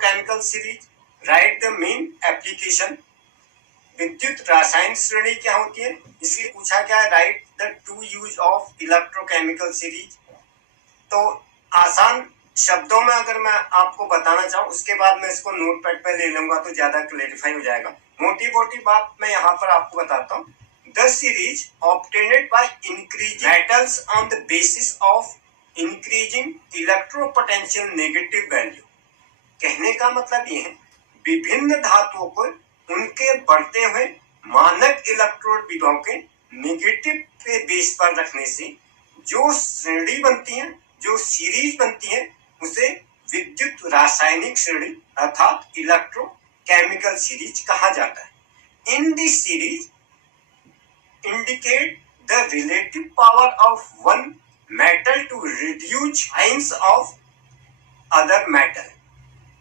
Electrochemical series, right the main application. विद्युत रासायनिक श्रेणी क्या होती है, इसलिए पूछा क्या है, right the two use of electrochemical series. तो आसान शब्दों में अगर मैं आपको बताना चाहूँ, उसके बाद मैं इसको नोटपैड पे ले लूंगा तो ज्यादा क्लेरिफाई हो जाएगा। मोटी मोटी बात मैं यहाँ पर आपको बताता हूँ। The series obtained by increasing metals on the basis of increasing इलेक्ट्रोपोटेंशियल negative value. कहने का मतलब ये है, विभिन्न धातुओं को उनके बढ़ते हुए मानक इलेक्ट्रोड विभव के नेगेटिव के बेस पर रखने से जो श्रेणी बनती है, जो सीरीज बनती है, उसे विद्युत रासायनिक श्रेणी अर्थात इलेक्ट्रोकेमिकल सीरीज कहा जाता है। In this series indicate the relative power of one metal to reduce ions of other metal.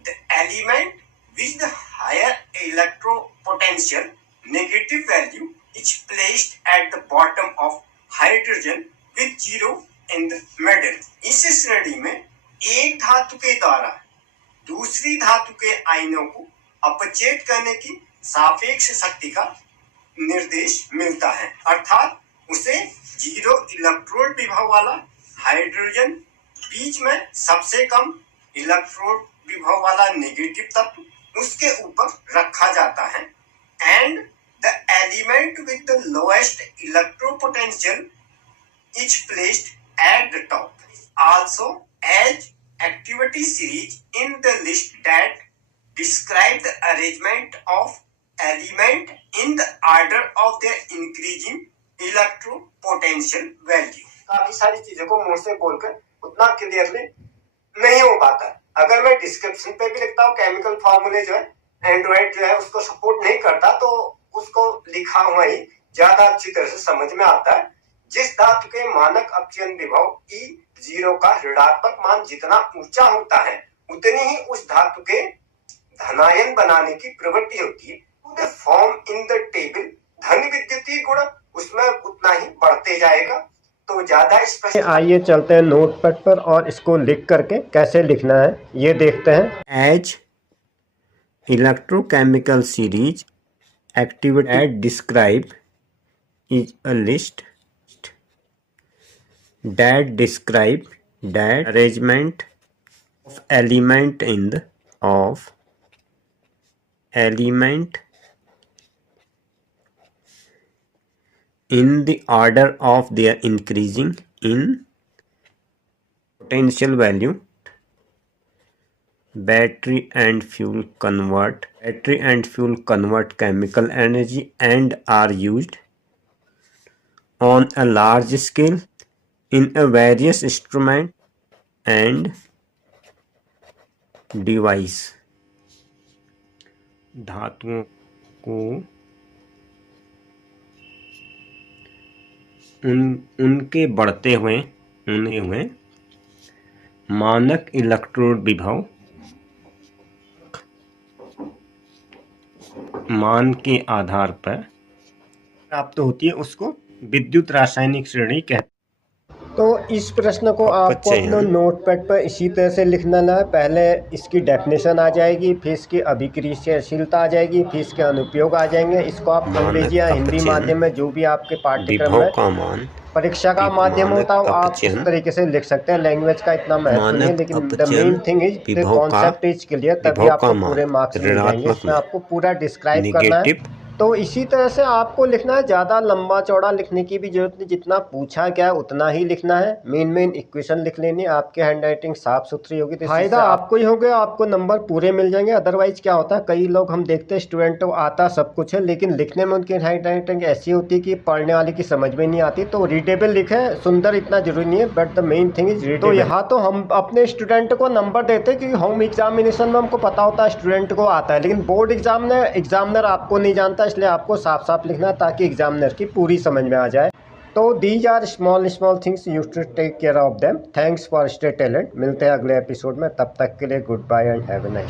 The element with the higher electropotential negative value is placed at the bottom of hydrogen with zero in the middle. इस श्रेणी में एक धातु के द्वारा दूसरी धातु के आयनों को अपचेत करने की सापेक्ष शक्ति का निर्देश मिलता है, अर्थात उसे जीरो इलेक्ट्रोड विभव वाला हाइड्रोजन, बीच में सबसे कम इलेक्ट्रोड विभव वाला नेगेटिव तत्व, उसके ऊपर रखा जाता है। And the element with the lowest electropotential is placed at the top. Also as activity series in the list that describe the arrangement of element in the order of their increasing electropotential value। काफी सारी चीजों को मुंह से बोलकर उतना clearly नहीं हो पाता। अगर मैं डिस्क्रिप्शन पे भी लिखता हूँ केमिकल फॉर्मूले जो है, एंड्रॉइड जो है उसको सपोर्ट नहीं करता, तो उसको लिखा हुआ ही ज्यादा अच्छी तरह से समझ में आता है। जिस धातु के मानक अपचयन विभव E0 का ऋणात्मक मान जितना ऊंचा होता है, उतनी ही उस धातु के धनायन बनाने की प्रवृत्ति होती है। फॉर्म इन द टेबल, धन विद्युतीय गुण उसमें उतना ही बढ़ते जाएगा। तो ज्यादा स्पष्ट आइए चलते हैं नोटपैड पर और इसको लिख करके कैसे लिखना है ये देखते हैं। As electrochemical series activity describe is a list that describe that arrangement of element in the of element in the order of their increasing in potential value. Battery and fuel convert chemical energy and are used on a large scale in a various instrument and device. धातुओं को उनके बढ़ते हुए मानक electrode विभव मान के आधार पर प्राप्त होती है, उसको विद्युत रासायनिक श्रेणी कहते हैं। तो इस प्रश्न को आपको अपने नोटपैड पर इसी तरह से लिखना है। पहले इसकी डेफिनेशन आ जाएगी, फिर इसकी अभिक्रियाशीलता आ जाएगी, फिर इसके अनुप्रयोग आ जाएंगे। इसको आप अंग्रेजी या हिंदी माध्यम में जो भी आपके पाठ्यक्रम में परीक्षा का माध्यम होता है आप इस तरीके से लिख सकते हैं। लैंग्वेज का इतना महत्व नहीं है, लेकिन the main thing is the concept is clear, तभी आपको पूरे मार्क्स मिल जाएंगे। इसमें आपको पूरा डिस्क्राइब करना है। तो इसी तरह से आपको लिखना है, ज़्यादा लंबा चौड़ा लिखने की भी जरूरत नहीं, जितना पूछा गया है उतना ही लिखना है। मेन इक्वेशन लिख लेनी, आपकी हैंडराइटिंग साफ सुथरी होगी तो फायदा आपको ही होगा, आपको नंबर पूरे मिल जाएंगे। अदरवाइज क्या होता है, कई लोग हम देखते हैं स्टूडेंट को आता सब कुछ है, लेकिन लिखने में उनकी हैंडराइटिंग ऐसी होती है कि पढ़ने वाले की समझ में नहीं आती। तो रीडेबल लिखे, सुंदर इतना जरूरी नहीं है, but the main thing is readable. तो यहाँ तो हम अपने स्टूडेंट को नंबर देते हैं क्योंकि होम एग्जामिनेशन में हमको पता होता है स्टूडेंट को आता है, लेकिन बोर्ड एग्जामिनर आपको नहीं जानता, इसलिए आपको साफ साफ लिखना ताकि एग्जामिनर की पूरी समझ में आ जाए। तो these are small things you to take care of them. Thanks for stay talent. मिलते हैं अगले एपिसोड में, तब तक के लिए good bye and have a nice.